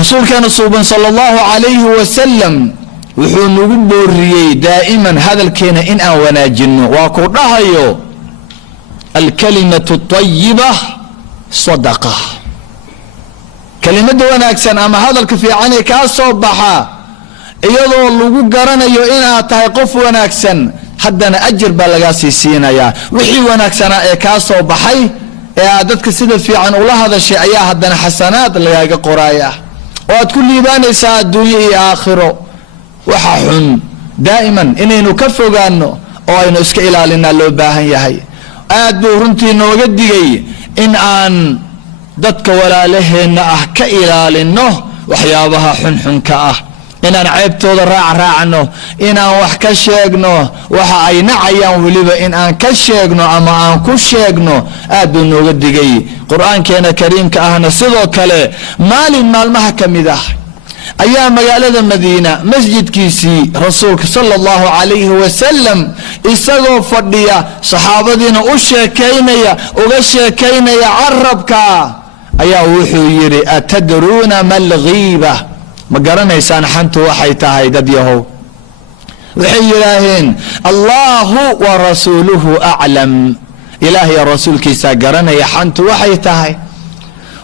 رسولنا صلى الله عليه وسلم wuxuu nagu booriyay daa'iman hadalkeena in aan wanaajino waa ku dhahayo alkalimatu tayyiba sadaqa kalimada wanaagsan ama hadalka fiican ee ka soo baxa iyadoo lagu garanayo inaad tahay qof wanaagsan haddana ajir baa laga siinayaa wixii wanaagsana ee ka soo baxay ee dadka sida fiican ula hadashay ayaa haddana xasanaad lagaaga qoraaya oo aad ku liibaanaysaa adduunyo iyo aakhiro waxa xun daa'iman inaynu ka fogaano oo aynu iska ilaalinaa loo baahan yahay aad buu runtii nooga digay in aan dadka walaalaheena ah ka ilaalino waxyaabaha xunxunka ah inaan ceebtooda raacno inaan wax ka sheegno waxa ay nacayaan waliba in aan ka sheegno ama aan ku sheegno aad buu nooga digay quraankeena kariimka ahna sidoo kale maalin maalmaha kamid ah ayaa magaalada Madiina masjidkiisii rasuulka sallallahu alayhi wa sallam isagoo fadhiya saxaabadiina u sheekeynaya uga sheekeynaya arabka ayaa wuxuu yiri atadruuna mal ghiba ma garanaysaan xantu waxay tahay dad yahow waxay yiraahdeen Allahu wa rasuluhu a'lam ilaahi rasuulkiisa garanaya xantu waxay tahay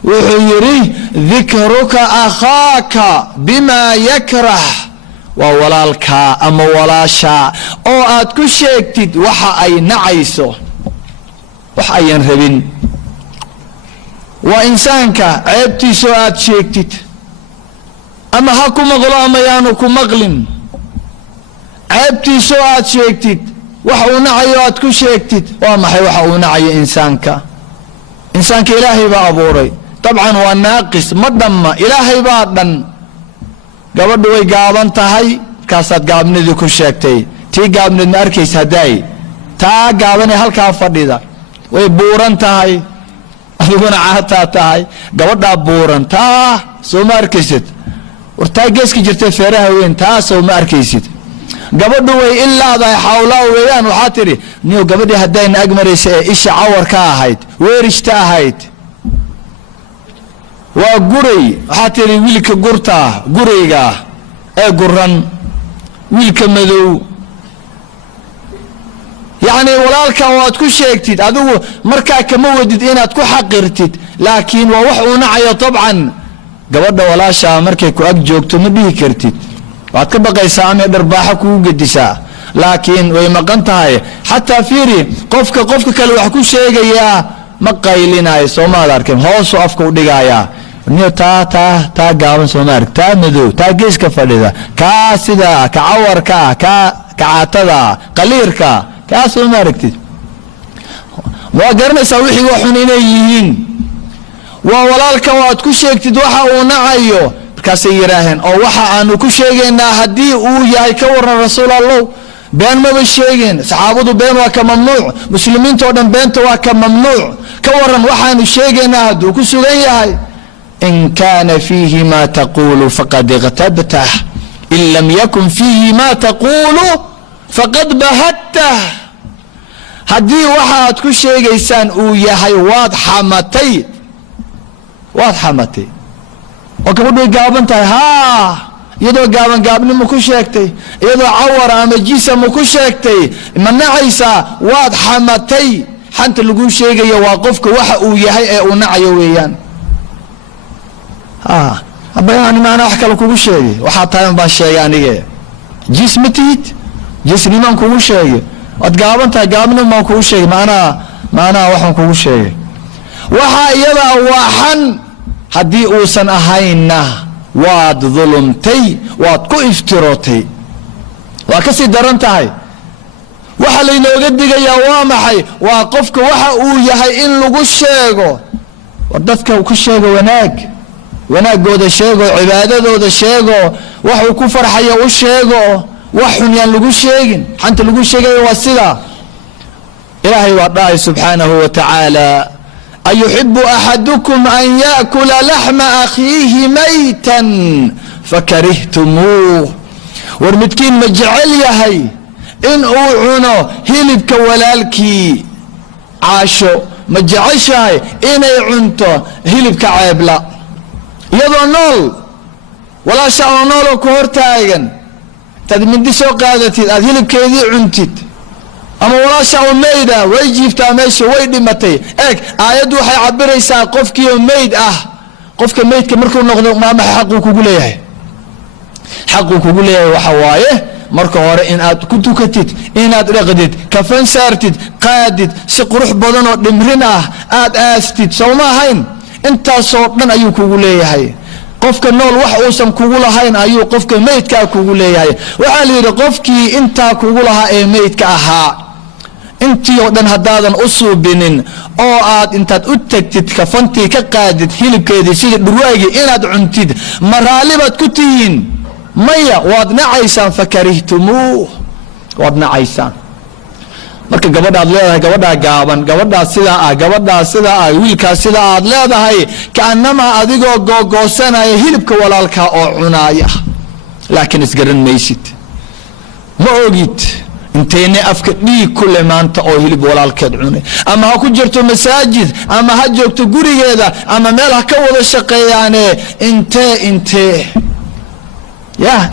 wuxuu yiri dhikruka akhaaka bima yakrah wa walaalka ama walaasha oo aad ku sheegtid waxa ay nacayso wax ayan rabin wa insaanka ceebtiisu aad sheegtid ama ha ku maqlo ama yaanu ku maqlin ceebtiisu aad sheegtid waxa uu nacayo aad ku sheegtid waa maxay waxa uu nacayo insaanka ilaahay baa abuuray طبعا والناقص مدما إلهي بعدن قبض ويقابن تهي كاسات قابن ذي كشاكتي تي قابن ناركيس هداي تا قابن هالكا فرديدا ويبورن تهي أدونا عاتا تهي قبض بورن تا سو ماركيست ورتا قيسك جرتي فيرها وين تا سو ماركيست قبض وي إلا ذا حولا ويان وحاتري نيو قبض هداي نأقمريس إيش عور كاهيت ويرش تاهيت وقري حاتري ويلك قرطة قريقة قرن ويلك مذو يعني ولالك واتكو شيكتid adigu markaa kama wadid inaad ku xaqirtid laakiin waa wax uu nacayo طبعا gabadha walaasha markay ku ag joogto ma dhihi kartid waad ka baqaysaa ama dharbaaxa ku gedisaa laakiin way maqan tahay hatta fiiri qofka kale wax ku sheegaya ma qaylinayo Soomaali arkin hoos afka u dhigaya niyo ta gaaban Soomaali ta madow ta geeska fadhida ka sida ka cawarka ka caatada qaliirka ka Soomaali waa garanaysaa wixii waxun inay yihiin waa walaalka waad ku sheegtid waxa uu nacayo markaas ay yiraahdeen oo waxa aanu ku sheegaynaa hadii uu yahay ka waran rasuulallah been ma sheegeen saxaabadu been waa ka mamnuuc muslimiinta oo dhan beenta waa ka mamnuuc ka waran waxaanu sheegaynaa haduu ku sugan yahay in kana fihi ma taqulu faqad igtabta in lam yakun fihi ma taqulu faqad bahatta hadii waxaad ku sheegaysaan uu yahay waad xamatay oo gabadhu gaaban tahay iyadoo gaabnimo ku sheegtay iyadoo cawara ama jisam ku sheegtay manacaysa waad xamatay xanta lagu sheegayo waa qofka waxa uu yahay ee uu nacayo weeyaan abayaan maana wax kale kugu sheegay waxa tahay baan sheegay aniga jismatid jisniman kugu sheegay wad gaaban tahay gaabnimo ma kugu sheegay maana waxaan kugu sheegay waxa iyada waxan hadii uusan ahayna waad dhulumtay waad ku iftirotay waa ka sii daran tahay waxa la inooga digayaa waa maxay waa qofka waxa uu yahay in lagu sheego dadka ku sheego wanaagooda sheego cibaadadooda sheego wax uu ku farxayo u sheego wax xun yaan lagu sheegin xanta lagu sheegayo waa sida ilaahay waa dhaay subhanahu wa ta'ala أيحب أحدكم أن يأكل لحم أخيه ميتا فكرهتموه ورمتكين مجعل يهي إن أوعنو هلبك ولالكي عاشو مجعشاي إن يعنتو هلبك عيبلا يضو نول walaasha oo nooloo ku hortaagan intaad mindi soo qaadatid aad hilibkeedii cuntid, ama walaasha oo meyda way jiiftaa meesha way dhimatay. eeg aayaddu waxay cabiraysaa qofkiioo meyd ah. qofka meydka markuu noqdo maamaxa xaquu kugu leeyahay. xaquu kugu leeyahay waxa waaye marka hore in aad ku tukatid, inaad dhaqdid, kafan saartid, qaadid, si qurux badan oo dhimrin ah aad aastid. soo ma ahayn? intaasoo dhan ayuu kugu leeyahay. qofka nool wax uusan kugu lahayn ayuu qofka meydkaa kugu leeyahay. waxaa la yidhi qofkii intaa kugu lahaa ee meydka ahaa, intii oo dhan haddaadan u suubinin oo aad intaad u tagtid kafantii ka qaadid hilibkeedii sidii dhurwaagii inaad cuntid, ma raalli baad ku tihiin? maya, waad nacaysaan. fakarihtumuuh, waad nacaysaan. marka gabadhaad leedahay gabadhaa gaaban, gabadhaa sidaa ah, gabadhaa sidaa ah, wiilkaa sidaa aad leedahay, kaanamaa adigoo googoosanaya hilibka walaalkaa oo cunaaya, laakiin isgaran maysid, ma ogid intayna afka dhiig ku leh maanta oo hilib walaalkeed cunay. ama ha ku jirto masaajid, ama ha joogto gurigeeda, ama meel ha ka wada shaqeeyaane,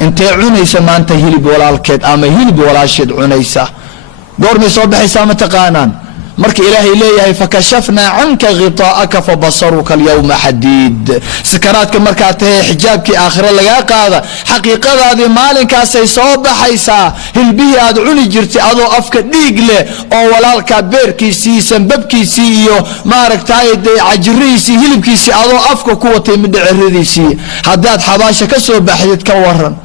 intee cunaysa maanta hilib walaalkeed ama hilib walaasheed cunaysa? goormay soo baxaysaa ma taqaanaan? marka ilaahay leeyahay fakashafnaa canka ghitaa'aka fabasaruka alyawma xadiid. sakaraadka markaa tahay xijaabkii aakhire lagaa qaada, xaqiiqadaadii maalinkaasay soo baxaysaa. hilbihii aad cuni jirtay adoo afka dhiig leh oo walaalkaa beerkiisii, sanbabkiisii iyo maaragtay cajirihiisii, hilibkiisii adoo afka ku watay midhiciradiisii, haddaad xabaasha ka soo baxdid ka waran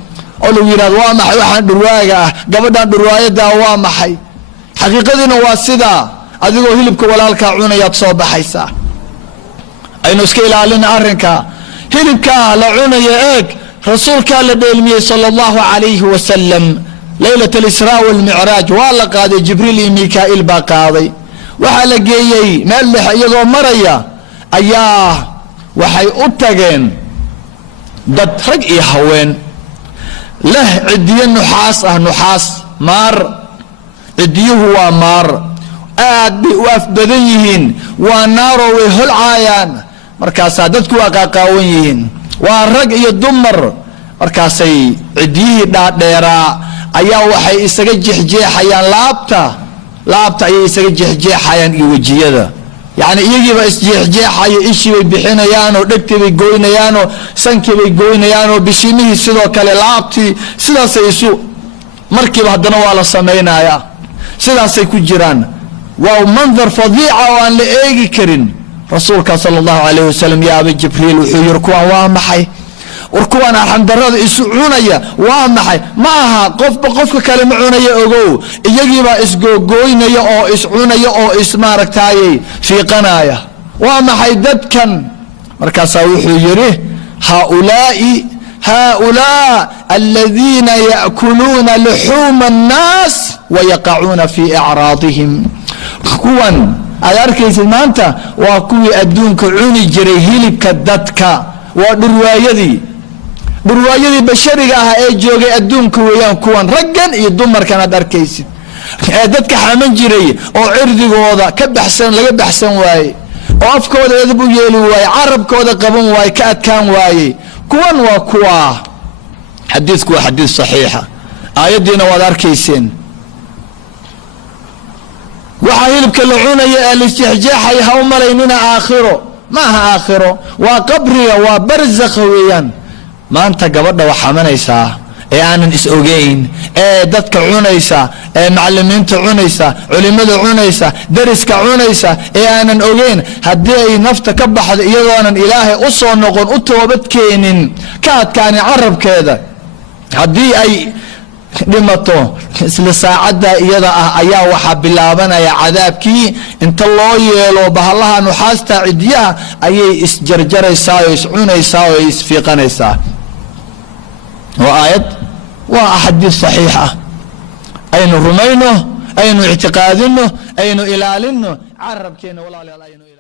oo lagu yidhahdo waa maxay waxaan dhurwaaga ah, gabadhan dhurwaayadaa waa maxay? xaqiiqadiina waa sidaa, adigoo hilibka walaalkaa cunayaad soo baxaysaa. aynu iska ilaalina arrinka hilibkaa la cunaya. eeg rasuulkaa la dheelmiyey sala allahu calayhi wasalam leylat alisraa walmicraaj, waa la qaaday, jibriil iyo mikaa'iil baa qaaday. waxaa la geeyey meel dhexe, iyagoo maraya ayaa waxay u tageen dad rag iyo haween leh cidiyo nuxaas ah, nuxaas maar, cidiyuhu waa maar, aad bay u afbadan yihiin, waa naaroo way holcaayaan. markaasaa dadku waa qaaqaawan yihiin, waa rag iyo dumar. markaasay cidiyihii dhaadheeraa ayaa waxay isaga jeexjeexayaan laabta ayay isaga jeexjeexayaan iyo wejiyada. yacni iyagiiba isjeexjeexaya, ishii bay bixinayaanoo dhegtii bay goynayaanoo sankii bay goynayaanoo bishimihii sidoo kale laabtii, sidaasay isu markiiba haddana waa la samaynayaa. sidaasay ku jiraan. waa mandar fadiica oo aan la eegi karin. rasuulka sala allahu calayh wasalam yaa aba jibriil wuxuu yidhi kuwaan waa maxay? war kuwaan arxamdarada isu cunaya waa maxay? ma aha qofba qofka kale ma cunaya, ogow, iyagiibaa isgoogoynaya oo iscunaya oo ismaaragtaayey fiiqanaya. waa maxay dadkan? markaasaa wuxuu yidhi haaulaa aladiina ya'kuluuna luxuuma annaas wayaqacuuna fii acraadihim. kuwan aad arkaysid maanta waa kuwii adduunka cuni jiray hilibka dadka. waa dhurwaayadii bashariga ah ee joogay adduunka weeyaan kuwan, raggan iyo dumarkan aad arkaysid ee dadka xaman jiray oo cirdigooda laga baxsan waaye, oo afkooda edab u yeeli waaye, carabkooda qaban waaye, ka adkaan waaye. kuwan waa kuwa. xadiidku waa xadiid saxiixa, aayaddiina waad arkayseen. waxaa hilibka la cunaya ee laisjeexjeexaya ha u malaynina aakhiro, ma aha aakhiro, waa qabriga, waa barzakha weeyaan. maanta gabadha wax xamanaysaa ee aanan is ogeyn, ee dadka cunaysa, ee macallimiinta cunaysa, culimada cunaysa, dariska cunaysa, ee aanan ogeyn, haddii ay nafta ka baxdo iyadoonan ilaahay u soo noqon, u toobad keenin, ka adkaani carabkeeda, haddii ay dhimato, isla saacadda iyada ah ayaa waxaa bilaabanaya cadaabkii. inta loo yeelo bahallaha nuxaasta cidiyaha ayay isjarjaraysaa oo iscunaysaa oo isfiiqanaysaa. waa aayad, waa axaadiis saxiix ah. aynu rumayno, aynu ictiqaadino, aynu ilaalino carabkeena walaalayaal.